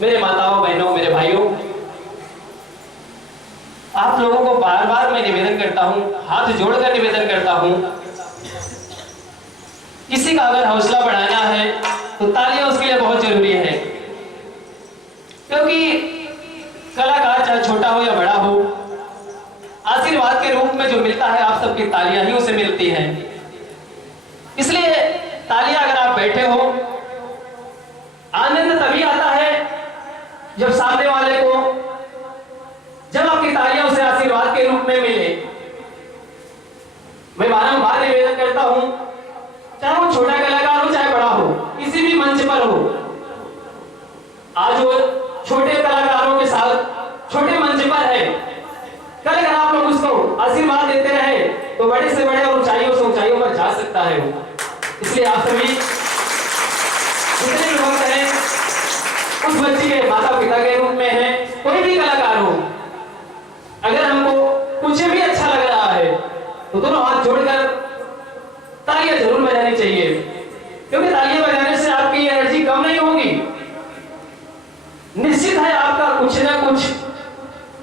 मेरे माताओं, बहनों, मेरे भाइयों, आप लोगों को बार बार मैं निवेदन करता हूं, हाथ जोड़कर निवेदन करता हूं, किसी का अगर हौसला बढ़ाना है तो तालियां उसके लिए बहुत जरूरी है। क्योंकि कलाकार चाहे छोटा हो या बड़ा हो, आशीर्वाद के रूप में जो मिलता है आप सबकी तालियां ही उसे मिलती हैं। इसलिए तालियां अगर आप बैठे हो, आनंद तभी आता है जब सामने वाले को, जब आपकी तालियां उसे आशीर्वाद के रूप में मिले। मैं बारंबार निवेदन करता हूं, चाहे वो छोटा कलाकार हो चाहे बड़ा हो, किसी भी मंच पर हो, आज वो छोटे कलाकारों के साथ छोटे मंच पर है, कल अगर आप लोग उसको आशीर्वाद देते रहे तो बड़े से बड़े और ऊंचाइयों से ऊंचाइयों पर जा सकता है वो। इसलिए आप सभी जितने भी भक्त हैं उस बच्ची के माता पिता के रूप में हैं, कोई भी कलाकार हो, अगर हमको कुछ भी अच्छा लग रहा है तो दोनों हाथ जोड़कर तालियां जरूर बजानी चाहिए। क्योंकि तालियां बजाने से आपकी एनर्जी कम नहीं होगी, निश्चित है आपका कुछ ना कुछ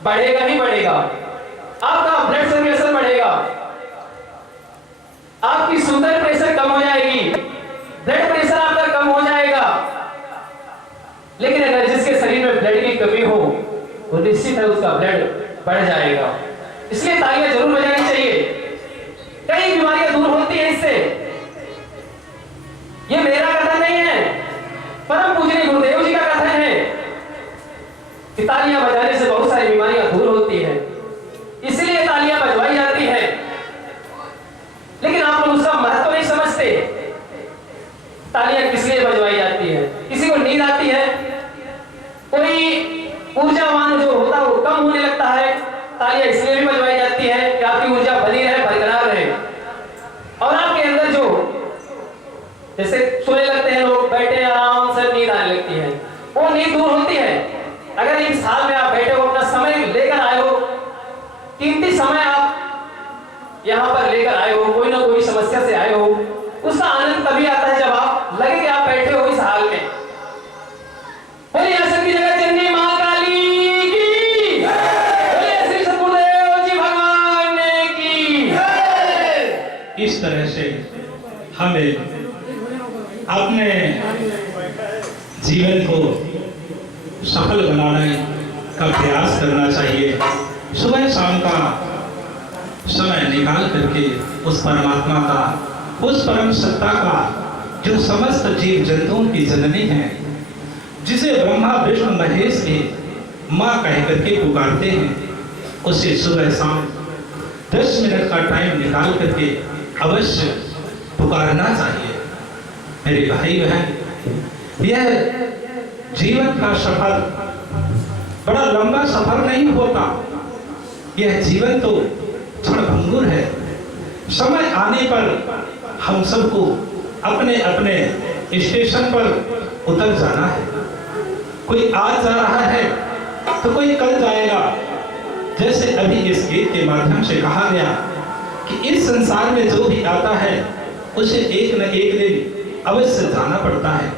बढ़ेगा ही बढ़ेगा। आपका ब्लड सर्कुलेशन बढ़ेगा, आपकी शुगर प्रेशर कम हो जाएगी, ब्लड प्रेशर आपका कम हो जाएगा। लेकिन अगर जिसके शरीर में ब्लड की कमी हो वो निश्चित है उसका ब्लड बढ़ जाएगा। इसलिए तालियां जरूर बजानी चाहिए। कई बीमारियां दूर होती है इससे। ये मेरा कथन नहीं है, परम पूजनीय गुरुदेव जी का कथन है कि तालियां बजाने से बहुत सारी बीमारियां दूर होती है, इसलिए तालियां बजवाई जाती है। लेकिन आप लोग उसका महत्व नहीं समझते। तालियां किस लिए बजवाई जाती है? किसी को नींद आती है, कोई ऊर्जावान जो होता है वो कम होने लगता है, तालियां इसलिए भी बजवाई जाती है कि आपकी ऊर्जा बनी रहे, बरकरार रहे। और आपके अंदर जो जैसे सोने लगते हैं लोग, बैठे आराम से नींद आने लगती है, वो नींद दूर होती है। अगर इस साल में आप बैठे हो, अपना समय लेकर आए हो, कीमती समय आप यहाँ पर लेकर आए हो, कोई ना कोई समस्या से आए हो, उसका आनंद तभी आता है जब आप लगे कि आप बैठे हो इस हाल में। बोलिए शक्ति जगत जननी मां काली की, बोलिए श्री सद्गुरुदेव जी भगवान की। इस तरह से हमें अपने जीवन को सफल बनाने का प्रयास करना चाहिए। सुबह शाम का समय निकाल करके उस परमात्मा का, उस परम सत्ता का, जो समस्त जीव जंतुओं की जननी है, जिसे ब्रह्मा विष्णु महेश के माँ कह करके पुकारते हैं, उसे सुबह शाम 10 मिनट का टाइम निकाल करके अवश्य पुकारना चाहिए। मेरे भाई बहन, यह जीवन का सफर बड़ा लंबा सफर नहीं होता। यह जीवन तो क्षणभंगुर है। समय आने पर हम सबको अपने अपने स्टेशन पर उतर जाना है। कोई आज जा रहा है तो कोई कल जाएगा। जैसे अभी इस गीत के माध्यम से कहा गया कि इस संसार में जो भी आता है उसे एक न एक दिन अवश्य जाना पड़ता है।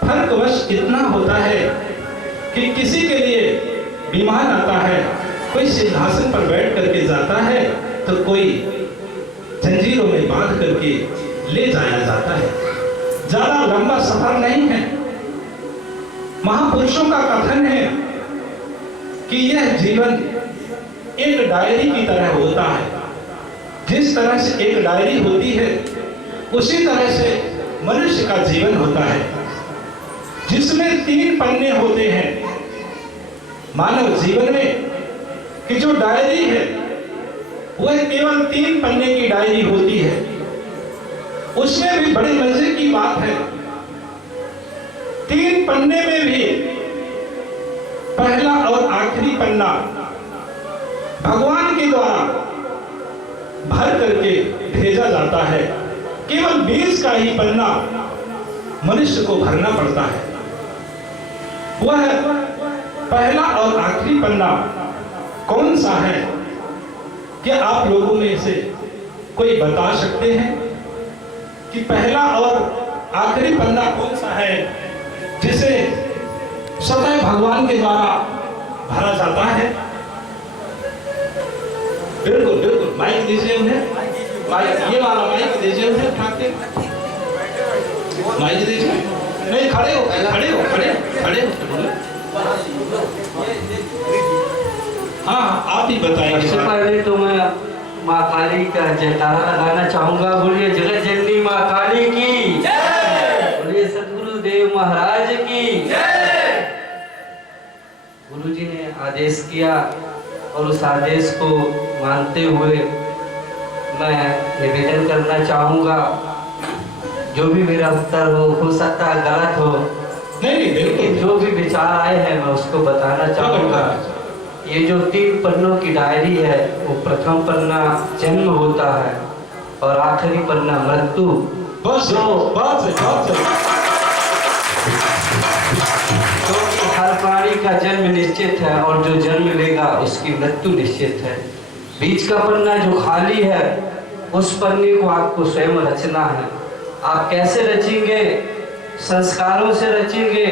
फर्क बस इतना होता है कि किसी के लिए विमान आता है, कोई सिंहासन पर बैठ करके जाता है, तो कोई जंजीरों में बांध करके ले जाया जाता है। ज्यादा लंबा सफर नहीं है। महापुरुषों का कथन है कि यह जीवन एक डायरी की तरह होता है। जिस तरह से एक डायरी होती है, उसी तरह से मनुष्य का जीवन होता है, जिसमें 3 पन्ने होते हैं। मानव जीवन में कि जो डायरी है वह केवल 3 पन्ने की डायरी होती है। उसमें भी बड़े मजे की बात है, 3 पन्ने में भी पहला और आखिरी पन्ना भगवान के द्वारा भर करके भेजा जाता है। केवल 20 का ही पन्ना मनुष्य को भरना पड़ता है। वह पहला और आखिरी पन्ना कौन सा है? क्या आप लोगों में से कोई बता सकते हैं कि पहला और आखिरी पन्ना कौन सा है? जिसे स्वतः भगवान के द्वारा भरा जाता है। बिल्कुल बिल्कुल, माइक दीजिए उन्हें, माइक, ये वाला माइक दीजिए उन्हें उठा के, माइक दीजिए। नहीं, खड़े हो, खड़े हो, खड़े हो, खड़े हो। हाँ, आप ही बताएंगे। सबसे पहले तो मैं माँ काली का जयकारा लगाना चाहूंगा। बोलिए जगत जननी माँ काली की जय। बोलिए सदगुरु देव महाराज की जय। गुरु जी ने आदेश किया और उस आदेश को मानते हुए मैं निवेदन करना चाहूंगा। जो भी मेरा उत्तर हो सकता है गलत हो, नहीं, लेकिन जो भी विचार आए हैं मैं उसको बताना चाहूंगा। ये जो 3 पन्नों की डायरी है, वो प्रथम पन्ना जन्म होता है और आखिरी पन्ना मृत्यु। बस क्योंकि हर प्राणी का जन्म निश्चित है और जो जन्म लेगा उसकी मृत्यु निश्चित है। बीच का पन्ना जो खाली है, उस पन्ने को आपको स्वयं रचना है। आप कैसे रचेंगे, संस्कारों से रचेंगे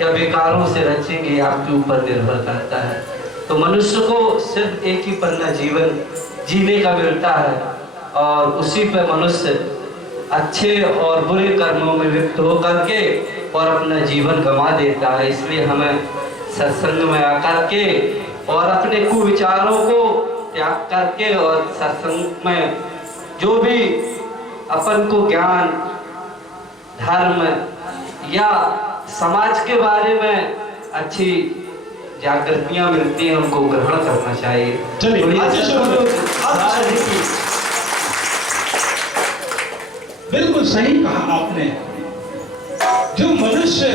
या विकारों से रचेंगे, आपके ऊपर निर्भर करता है। तो मनुष्य को सिर्फ एक ही पन्ना जीवन जीने का मिलता है और उसी पर मनुष्य अच्छे और बुरे कर्मों में लिप्त होकर के और अपना जीवन गंवा देता है। इसलिए हमें सत्संग में आकर के और अपने कुविचारों को त्याग करके और सत्संग में जो भी अपन को ज्ञान, धर्म या समाज के बारे में अच्छी जागृतियां मिलती हैं, उनको ग्रहण करना चाहिए। चलिए, बिल्कुल सही कहा आपने। जो मनुष्य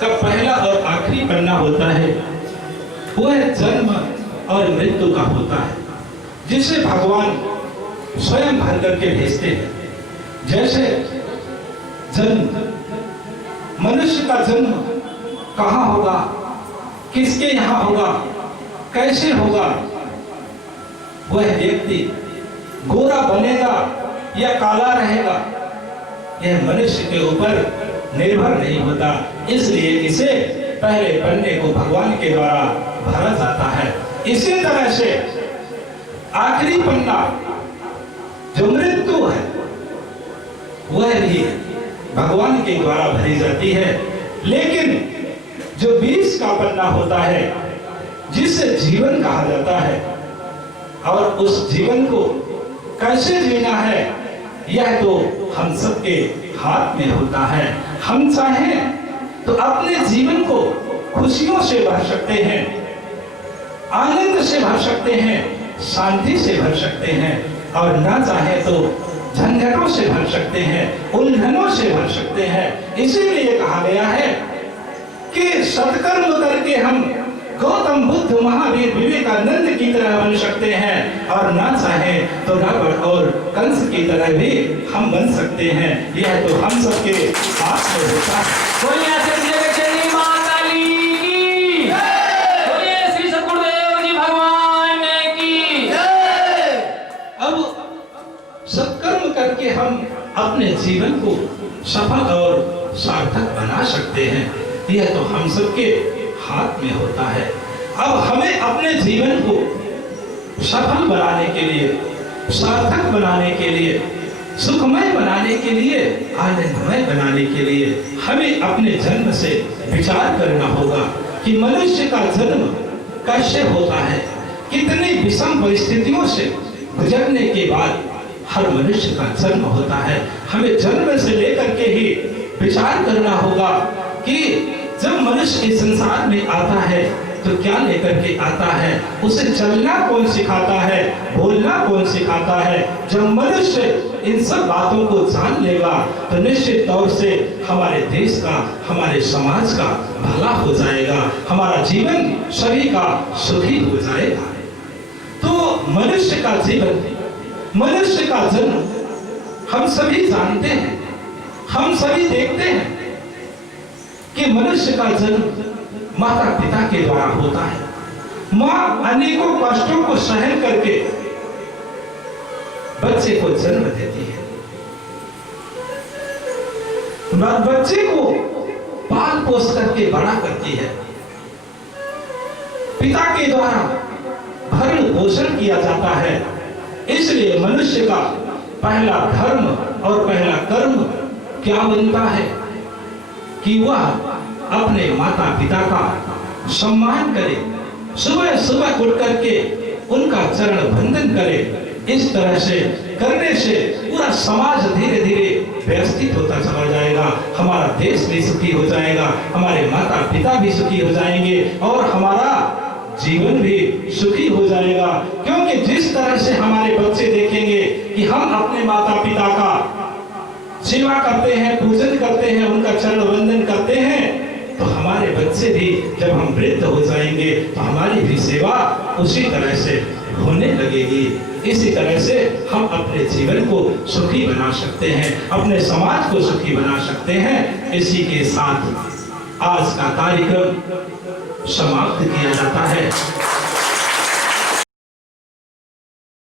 का पहला और आखिरी पन्ना होता है वो है जन्म और मृत्यु का होता है, जिसे भगवान स्वयं भर करके भेजते हैं। जैसे जन्म, मनुष्य का जन्म कहाँ होगा, किसके यहाँ होगा, कैसे होगा, वह व्यक्ति गोरा बनेगा या काला रहेगा, यह मनुष्य के ऊपर निर्भर नहीं होता। इसलिए इसे पहले पन्ने को भगवान के द्वारा भरा जाता है। इसी तरह से आखिरी पन्ना जो मृत्यु है वह भी भगवान के द्वारा भरी जाती है। लेकिन जो 20 का पन्ना होता है, जिसे जीवन कहा जाता है, और उस जीवन को कैसे जीना है यह तो हम सबके हाथ में होता है। हम चाहें तो अपने जीवन को खुशियों से भर सकते हैं, आनंद से भर सकते हैं, शांति से भर सकते हैं, और ना चाहे तो झंझटों से भर सकते हैं, उलझनों से भर सकते हैं। इसीलिए कहा गया है कि सत्कर्म करके हम गौतम बुद्ध, महावीर, विवेकानंद की तरह बन सकते हैं, और ना चाहे तो रावण और कंस की तरह भी हम बन सकते हैं। यह तो हम सबके हाथ में होता है। बोलिए सत्यचंडी मां काली की जय। बोलिए श्री सद्गुरुदेव जी भगवान की जय। अब सत्कर्म करके हम अपने जीवन को सफल और सार्थक बना सकते हैं। यह तो हम सबके हाथ में होता है। अब हमें अपने जीवन को सफल बनाने के लिए, सार्थक बनाने के लिए, सुखमय बनाने के लिए, आनंदमय बनाने के लिए हमें अपने जन्म से विचार करना होगा कि मनुष्य का जन्म कैसे होता है, कितनी विषम परिस्थितियों से गुजरने के बाद हर मनुष्य का जन्म होता है। हमें जन्म से लेकर के ही विचार करना होगा कि जब मनुष्य इस संसार में आता है तो क्या लेकर के आता है, उसे चलना कौन सिखाता है, बोलना कौन सिखाता है। जब मनुष्य इन सब बातों को जान लेगा तो निश्चित तौर से हमारे देश का, हमारे समाज का भला हो जाएगा, हमारा जीवन सभी का सुखी हो जाएगा। तो मनुष्य का जीवन, मनुष्य का जन्म हम सभी जानते हैं, हम सभी देखते हैं कि मनुष्य का जन्म माता पिता के द्वारा होता है। माँ अनेकों कष्टों को सहन करके बच्चे को जन्म देती है। बच्चे को पाल पोस करके बड़ा करती है। पिता के द्वारा भरण पोषण किया जाता है। इसलिए मनुष्य का पहला धर्म और पहला कर्म क्या बनता है कि वह अपने माता पिता का सम्मान करे, सुबह सुबह उठ करके उनका चरण बंदन करे। इस तरह से करने से पूरा समाज धीरे धीरे व्यवस्थित होता चला जाएगा, हमारा देश भी सुखी हो जाएगा, हमारे माता पिता भी सुखी हो जाएंगे और हमारा जीवन भी सुखी हो जाएगा। क्योंकि जिस तरह से हमारे बच्चे देखेंगे कि हम अपने माता पिता का सेवा करते हैं, पूजन करते हैं, उनका चरण वंदन करते हैं, तो हमारे बच्चे भी जब हम वृद्ध हो जाएंगे तो हमारी भी सेवा उसी तरह से होने लगेगी। इसी तरह से हम अपने जीवन को सुखी बना सकते हैं, अपने समाज को सुखी बना सकते हैं। इसी के साथ आज का कार्यक्रम समाप्त किया जाता है।